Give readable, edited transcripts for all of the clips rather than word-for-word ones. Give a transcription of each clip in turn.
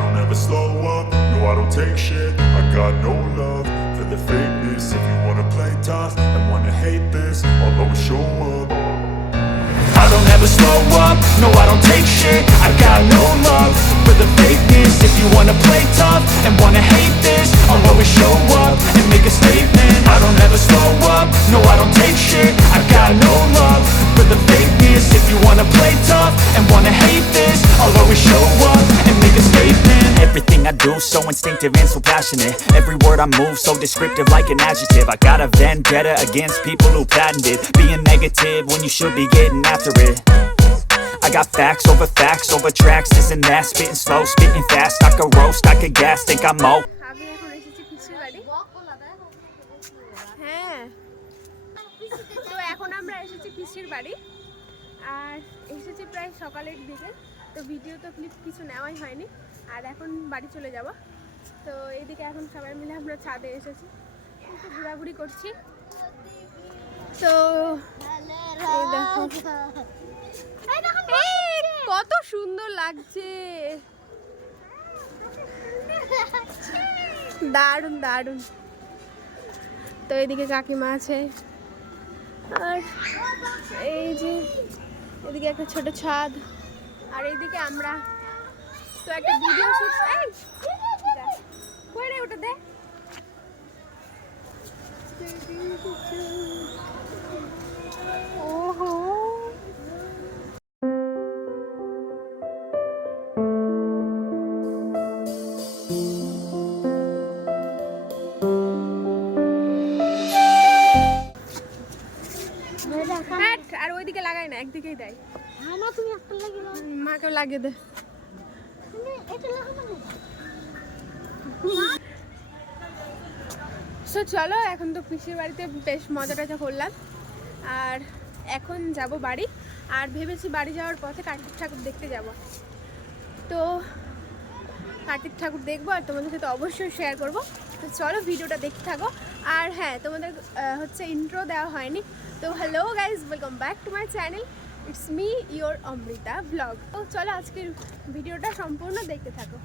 don't ever slow up, no I don't take shit. I got no love for the fakeness. If you wanna play tough and wanna hate this, I'll always show up. I don't ever slow up, no I don't take shit. I got no love for the fakeness. If you wanna play tough and wanna hate this, I'll always show up and make a statement. I don't ever slow up, no I don't take shit. I got no love for the fakeness. If you wanna play tough and wanna hate this, I'll always show up and make a statement. Everything I do so instinctive and so passionate. Every word I move so descriptive like an adjective. I got a vendetta against people who patented being negative when you should be getting after it. I got facts over tracks, this and that. Spitting slow, spitting fast. I could roast, I could gas, think I'm mo. আমি এখন এসেছি পিসির বাড়ি। হ্যাঁ, তো এখন আমরা এসেছি পিসির বাড়ি আর এসেছি প্রায় সকালের দিকে। তো ভিডিও তো ক্লিপ কিছু নেওয়াই হয়নি আর এখন বাড়ি চলে যাব। তো এইদিকে এখন সবাই মিলে আমরা ছাদে এসেছি, একটু ঘোরাঘুরি করছি। তো এই দেখো কত সুন্দর লাগছে, দারুণ দারুণ। তো এইদিকে কাকিমা আছে আর এই যে এদিকে একটা ছোট ছাদ আর এইদিকে আমরা। তো একটা ভিডিও শুট করে ওটা দে। ওহো আর ওইদিকে লাগাই না, একদিকেই দেয়। তুমি একটা লাগিয়ে দাও, মাকে লাগিয়ে দে। সো চলো, এখন তো পিসির বাড়িতে বেশ মজা টজা করলাম আর এখন যাব বাড়ি। আর ভেবেছি বাড়ি যাওয়ার পথে কার্তিক ঠাকুর দেখতে যাব। তো কার্তিক ঠাকুর দেখবো আর তোমাদের সাথে অবশ্যই শেয়ার করব। তো চলো ভিডিওটা দেখতে থাকো। আর হ্যাঁ, তোমাদের হচ্ছে ইন্ট্রো দেওয়া হয়নি। তো hello guys, welcome back to my channel. It's me your Amrita blog. তো চলো আজকের ভিডিওটা সম্পূর্ণ দেখতে থাকো।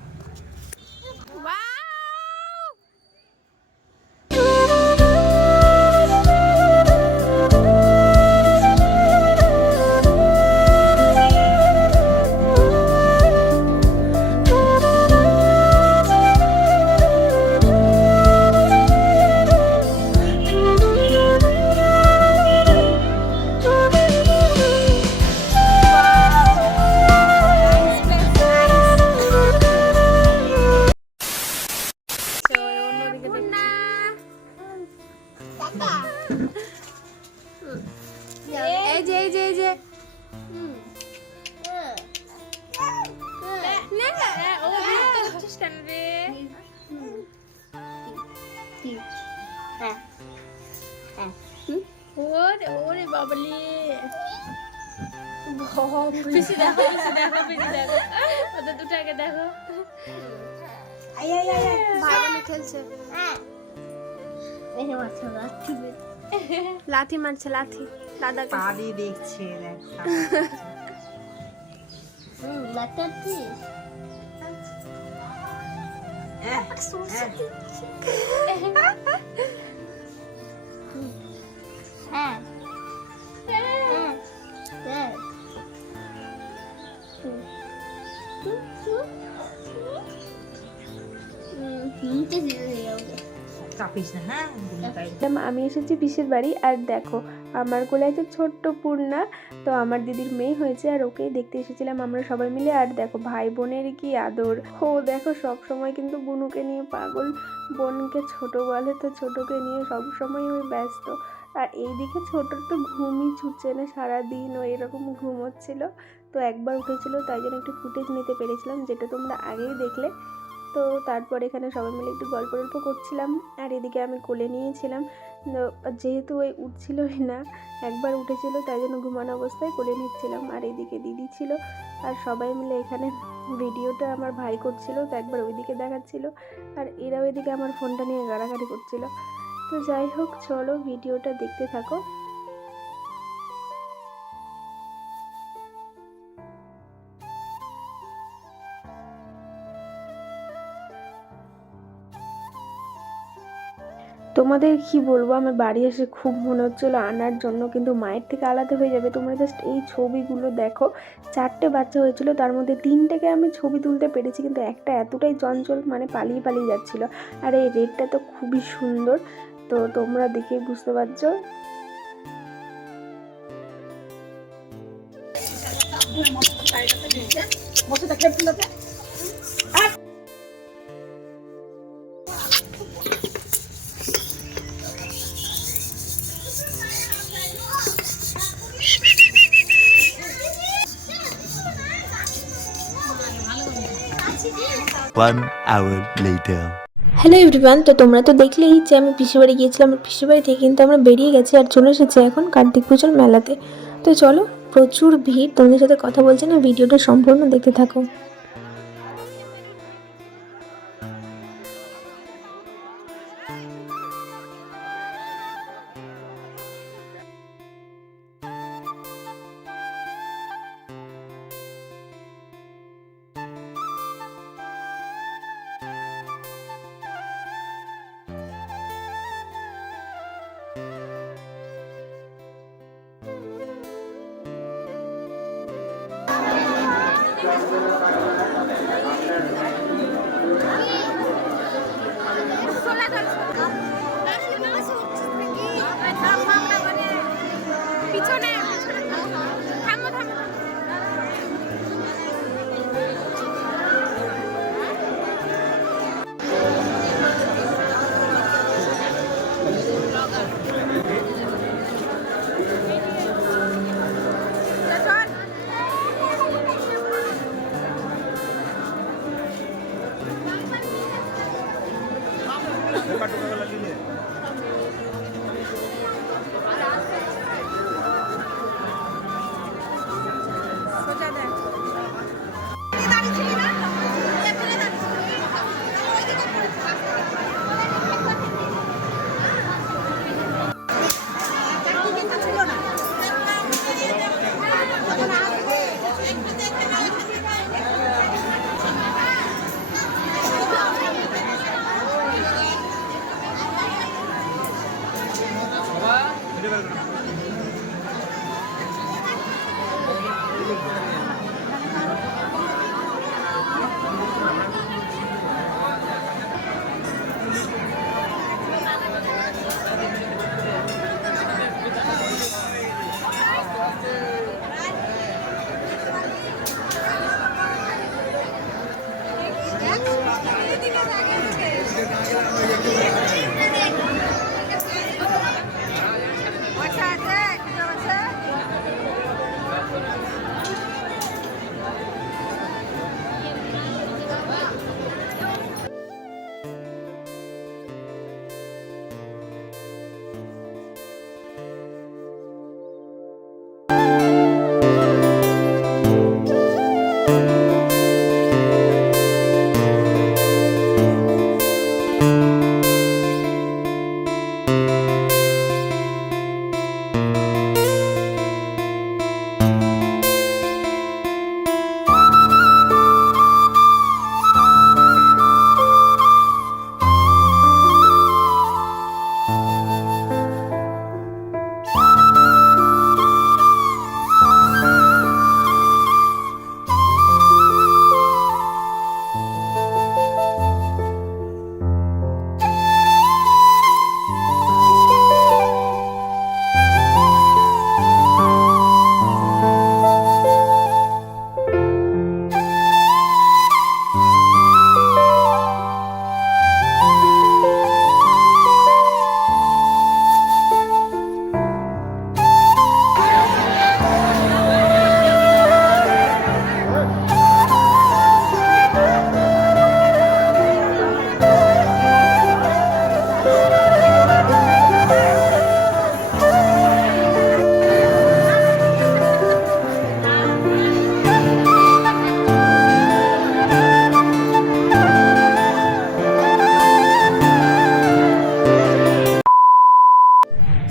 ওরে বাবলি, পিসি দেখো, পিসি দেখো, পিসি দেখো, ওদের দুটাকে দেখো। ভাই খেলছে, লাঠি মারছে, লাঠি দাদাকে পাড়ি দেখছে। আমি এসেছি পিসির বাড়ি আর দেখো আমার কোলে আছে ছোট্ট পূর্ণা। তো আমার দিদির মেয়ে হয়েছে আর ওকেই দেখতে এসেছিলাম আমরা সবাই মিলে। আর দেখো ভাই বোনের কি আদর। ও দেখো সব সময় কিন্তু বুনুকে নিয়ে পাগল, বোনকে ছোট বলে তো ছোটকে নিয়ে সব সময় ওই ব্যস্ত। আর এইদিকে ছোট তো ঘুমই ছুটছে না, সারাদিন ও এরকম ঘুমোচ্ছিল। তো একবার উঠেছিল, তাই জন্য একটু ফুটেজ নিতে পেরেছিলাম, যেটা তোমরা আগেই দেখলে। তো তারপর এখানে সবাই মিলে একটু গল্প টল্প করছিলাম আর এদিকে আমি কোলে নিয়েছিলাম। যেহেতু ওই উঠছিলই না, একবার উঠেছিল তাই জন্য ঘুমানো অবস্থায় কোলে নিচ্ছিলাম। আর এদিকে দিদি ছিল আর সবাই মিলে এখানে ভিডিওটা আমার ভাই করছিল, তো একবার ওইদিকে দেখাচ্ছিল আর এরাও এদিকে আমার ফোনটা নিয়ে গাড়াগাড়ি করছিল। তো যাই হোক, চলো ভিডিওটা দেখতে থাকো। তোমাদের কি বলবো, আমার বাড়ি এসে খুব মনে হচ্ছিলো আনার জন্য, কিন্তু মায়ের থেকে আলাদা হয়ে যাবে। তোমরা জাস্ট এই ছবিগুলো দেখো, 4টে বাচ্চা হয়েছিল, তার মধ্যে 3টেকে আমি ছবি তুলতে পেরেছি, কিন্তু একটা এতটাই চঞ্চল, মানে পালিয়ে পালিয়ে যাচ্ছিলো। আর এই রেডটা তো খুবই সুন্দর, তো তোমরা দেখে বুঝতে পারছো। One hour later. Hello everyone, তো তোমরা তো দেখলেই যে আমি পিসির বাড়ি গিয়েছিলাম। পিসির বাড়ি থেকে কিন্তু আমরা বেরিয়ে গেছি আর চলে এসেছি এখন কার্তিক পুজোর মেলাতে। তো চলো, প্রচুর ভিড়, তোমাদের সাথে কথা বলছি না, ভিডিওটা সম্পূর্ণ দেখতে থাকো। পিছনে থামো থামো।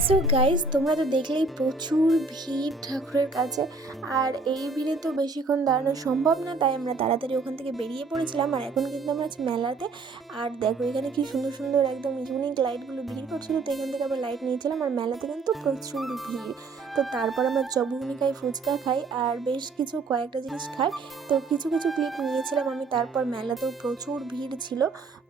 সো গাইজ, তোমরা তো দেখলেই প্রচুর ভিড় ঠাকুরের কাছে। আর এই ভিড়ে তো বেশিক্ষণ দাঁড়ানো সম্ভব না, তাই আমরা তাড়াতাড়ি ওখান থেকে বেরিয়ে পড়েছিলাম। আর এখন কিন্তু আমরা আছি মেলাতে। আর দেখো এখানে কি সুন্দর সুন্দর একদম ইউনিক লাইটগুলো বিক্রি করছিল, তো এখান থেকে আবার লাইট নিয়েছিলাম। আর মেলাতে কিন্তু প্রচুর ভিড়। তো তারপর আমরা চপগুনি খাই, ফুচকা খাই, আর বেশ কিছু কয়েকটা জিনিস খাই। তো কিছু কিছু ক্লিপ নিয়েছিলাম আমি। তারপর মেলাতেও প্রচুর ভিড় ছিল।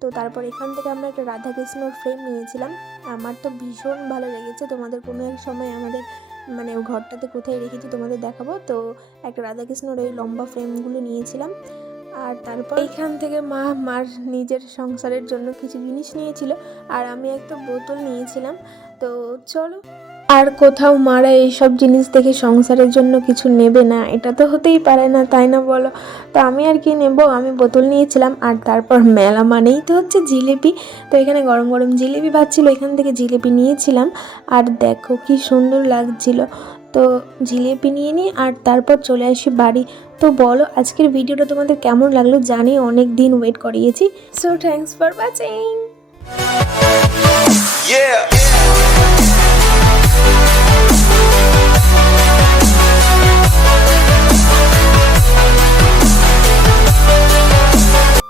তো তারপর এখান থেকে আমরা একটা রাধাকৃষ্ণর ফ্রেম নিয়েছিলাম। আমার তো ভীষণ ভালো লেগেছে। তোমাদের কোনো এক সময় আমাদের মানে ঘরটাতে কোথায় রেখেছি তোমাদের দেখাবো। তো একটা রাধাকৃষ্ণর এই লম্বা ফ্রেমগুলো নিয়েছিলাম। আর তারপর এইখান থেকে মার নিজের সংসারের জন্য কিছু জিনিস নিয়েছিল, আর আমি একটা বোতল নিয়েছিলাম। তো চলো, আর কোথাও মারা এইসব জিনিস দেখে সংসারের জন্য কিছু নেবে না, এটা তো হতেই পারে না, তাই না বলো? তো আমি আর কি নেব, আমি বোতল নিয়েছিলাম। আর তারপর মেলা মানেই তো হচ্ছে জিলিপি। তো এখানে গরম গরম জিলিপি ভাজছিল, এখান থেকে জিলিপি নিয়েছিলাম। আর দেখো কি সুন্দর লাগছিল। তো জিলিপি নিয়ে নিই আর তারপর চলে আসি বাড়ি। তো বলো আজকের ভিডিওটা তোমাদের কেমন লাগলো, জানি অনেক দিন ওয়েট করিয়েছি। So thanks for watching. Yeah.